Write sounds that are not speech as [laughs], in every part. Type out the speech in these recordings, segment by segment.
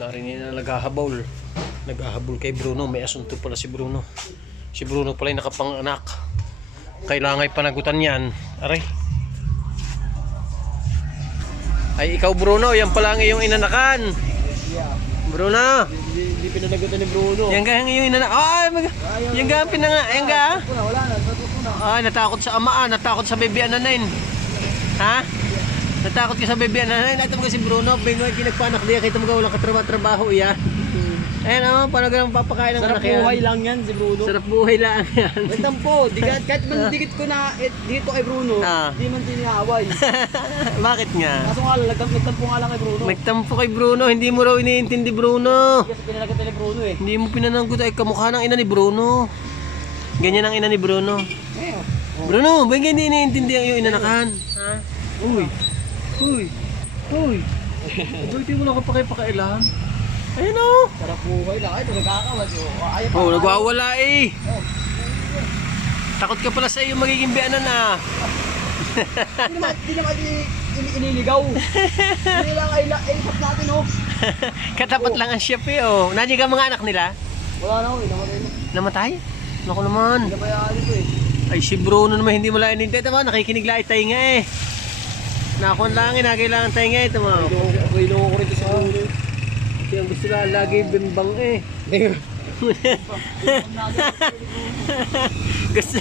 Narinig na naghahabol. Naghahabol kay Bruno. May asunto pala si Bruno. Si Bruno pala yung nakapanganak. Kailangan ay panagutan yan. Aray. Ay, ikaw Bruno. Yan pala ang iyong inanakan. Bruno. Hindi, pinanagutan ni Bruno. Yan ga ang iyong inanakan. Ay, mag- yan ga ang pinanga. Yan na. Ah, natakot sa ama, ah, natakot sa baby ananin. Ha? Natakot ka sa baby ananin. Ito mga si Bruno, bingoy kinagpanak diya kita mga walang katrabaho iya. Ayan oh, paano ganun papakain ng Sarap anak yan? buhay lang yan si Bruno. Sarap buhay lang yan. May tampo. Di, kahit, kahit man dikit ko na eh, dito kay Bruno, Ah. di man tiniaway. [laughs] Bakit nga? Kaso nga nagtam- nagtampo nga lang kay Bruno. Nagtampo kay Bruno, hindi mo raw iniintindi Bruno. Kasi pinanagutan ni Bruno eh. Hindi mo pinanagot ay kamukha ng ina ni Bruno. Ganyan ang ina ni Bruno. Eh, oh. Bruno, ba hindi iniintindi ang iyong inanakan? Ha? Uy. Uy. Uy. [laughs] Uy, di mo lang kapakay pakailan. Ayun o. Sarap buhay lang. Ay, nagkakawas. Oh. Pa. Oh, nagwawala eh. Takot ka pala sa iyo magiging biyanan na. Hindi naman, hindi naman ini- ini- iniligaw. [laughs] Hindi lang ay ilipap natin oh. [laughs] Katapat lang ang chef eh oh. Nandiyan ka mga anak nila? Wala na oh, namatay na. Namatay? Naku naman. Hindi na mayaan ito eh. Ay si Bruno naman hindi mo lang inintay. Tama, nakikinig lang tayo nga eh. Nakon lang eh, nakailangan tayo nga eh. Tama. Okay, loko ko rin ito si Bruno. Ito yung gusto lang lagi bimbang eh. [laughs] gusto.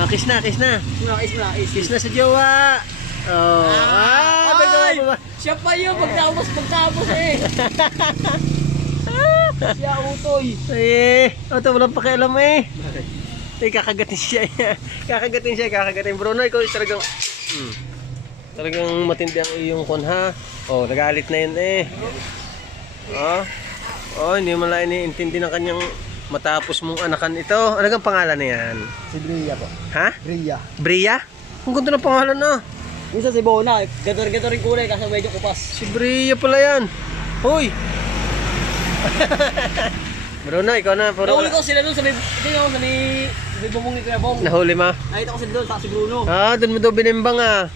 Ah, kiss na, kiss na. Is na, is. Kiss na sa jowa. Oh. Ah, ba? Siya pa yun, pagtapos, pagtapos eh. [laughs] Siya utoy. Eh, oh, ito walang pakialam eh. Ay, kakagatin siya. kakagatin siya, kakagatin. Bruno, ikaw talagang... Hmm. Talagang matindi ang iyong kon ha. Oh, nagalit na yun eh. Oh. Oh, hindi mo lang iniintindi ng kanyang matapos mong anakan ito. Ano ang pangalan na yan? Si Bria po. Ha? Bria. Bria? Ang ganda ng pangalan na. Minsan si Bona, gator-gator rin kulay kasi medyo kupas. Si Bria pala yan. Hoy! [laughs] Bruno, ikaw na. Puro Nahuli ko sila doon sa may, ito yung sa may, sa may bumong ni Kuya Bong. Nahuli ma. Nakita ko sila doon, saka si Bruno. Ah, doon mo daw binimbang ah.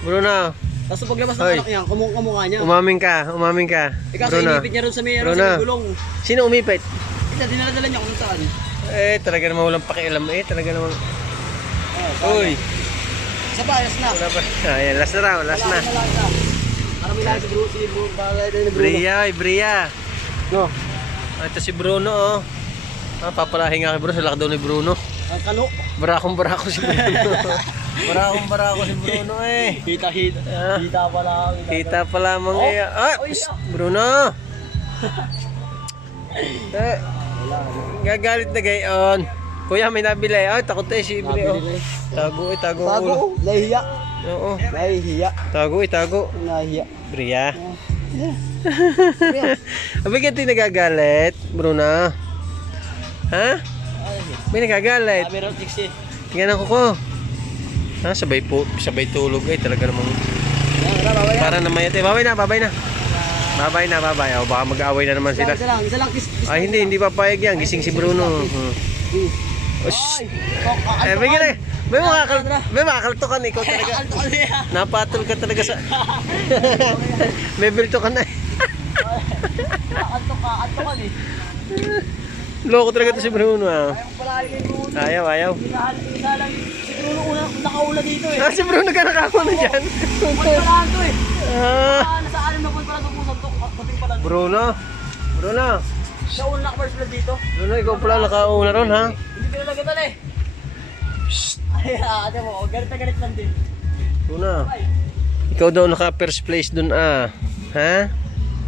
Bruno, Tapos paglabas ng Hoy. anak niya, kumung kamukha niya. umaming ka, umaming ka. Eh kaso Bruno, inipit niya rin sa may, ano, Bruno. sa may gulong. sino umipit? Isa, dinaladala niya kung saan. Eh, talaga naman walang pakialam eh. Talaga naman. Oh, Uy, Isa pa, last na. wala pa. Ayan, last na raw, last na. Wala. Para may lahat si Bruno, si Bruno, para ito ni Bruno. Bria, ay Bria. No, Ah, ito si Bruno oh. Ah, papalahin nga kay Bruno, sa lakdaw ni Bruno. ang kano. Barakong barako si Bruno. [laughs] barakong barako si Bruno eh. Hita, hita. Ah. Hita pa lang. Kita pa lamang Oh. eh. Ah, Oy, psst, ah. Bruno. [laughs] eh, gagalit na gayon. Kuya, may nabili. Ay, takot eh si Ibili. Oh. Tago eh, tago. Tago, ulo. oh. Oo. Nahihiya. Tago eh, tago. Nahihiya. Bria. Yeah. [laughs] Abi ka nagagalit, Bruna. Ha? May nagagalit. Sabi rin, Tixie. Tingnan ko ko. Ha, sabay po, sabay tulog eh. Talaga namang para na mayate. Babay na, babay na. Babay na, babay. O, baka mag-away na naman sila. Isa lang, isa. Ay, hindi, hindi papayag yan. Gising si Bruno. Hmm. Oh, shh. Eh, may gina. May makakal may makakaltukan ikaw [laughs] talaga. Napatol ka talaga sa [laughs] May bilto ka na. eh. Alto ka, alto ka ni. Loko talaga to si Bruno ah. Ayaw Bruno. Ayaw, ayaw. Nakaula dito eh. Ah, si Bruno ka nakakuna dyan. Punta lang to eh. Ah, Ah, nasa anim na buwan pala itong pusang to. Pating pala. Bruno. Bruno. Siya una naka-first blood dito. Bruno, ikaw pala nakauna ron ha. Hindi ko nalagatan eh. Shh. Ay, ate mo, galit na galit lang din. Bruno. Ikaw daw naka first place dun ah. Ha?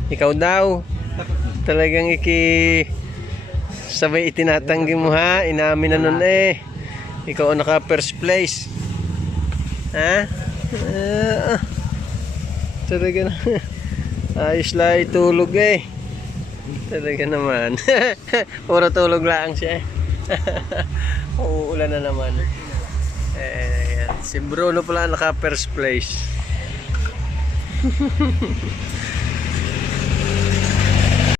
Ikaw daw. Talagang iki sabay itinatanggi mo ha. Inamin na nun eh. Ikaw ang naka first place. Ha? Ah, talaga na. [laughs] Ayos lang itulog eh. Talaga naman. [laughs] Puro tulog lang siya eh. [laughs] Uulan na naman. Eh, ayan. Si Bruno pala naka first place.